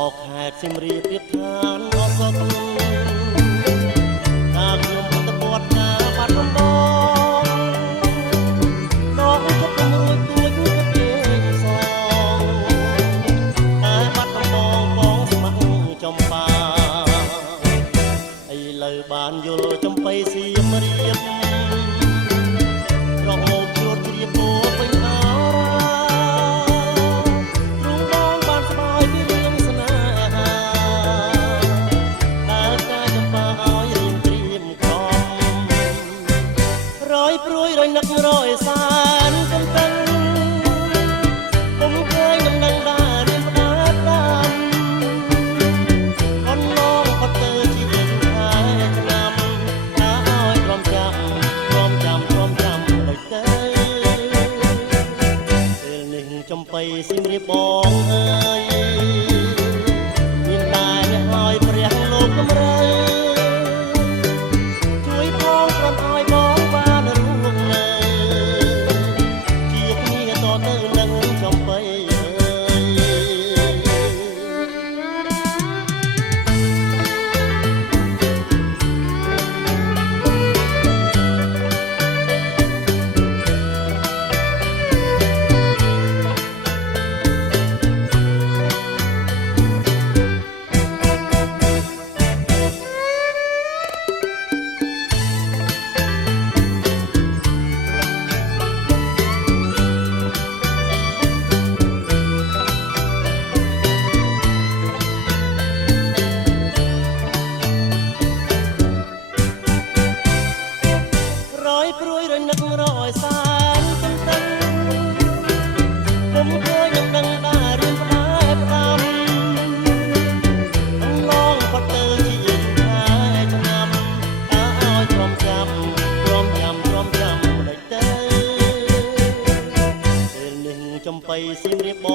មកខេត្តសៀមរាបរៀបឋានអសុខតាមខ្ញុំពុទ្ធវត្តណាបាត់ដំបងមកជប់រួយទួយក៏គេសងតែបាត់ដំបងបងស្ម័គ្រចំបាឥឡូវបានយល់ចំបៃសៀមរាបរកមកជួតជ្រាបពោពេញអានឹករយសានកំតឹងពុំឃើញដំណឹងដែររៀនផ្ដាប់តាមអនឡងផុតទៅជាខែឆ្នាំថាឲ្យព្រមចាំដូចទៅពេលនេះចំបៃសៀមរាបបងអើយមានតែអ្នកឲ្យព្រះលោកកំរើជួយផងព្រមឲ្យបងបានរួមនៅទៅនឹងចំបៃព្រួយរនឹករយសានកំតឹងពុំឃើញដំណឹងដែររៀនផ្ដាប់តាមអនឡងផុតទៅជាខែឆ្នាំថាឲ្យព្រមចាំដូចទៅពេលនេះចំបៃសៀមរាបប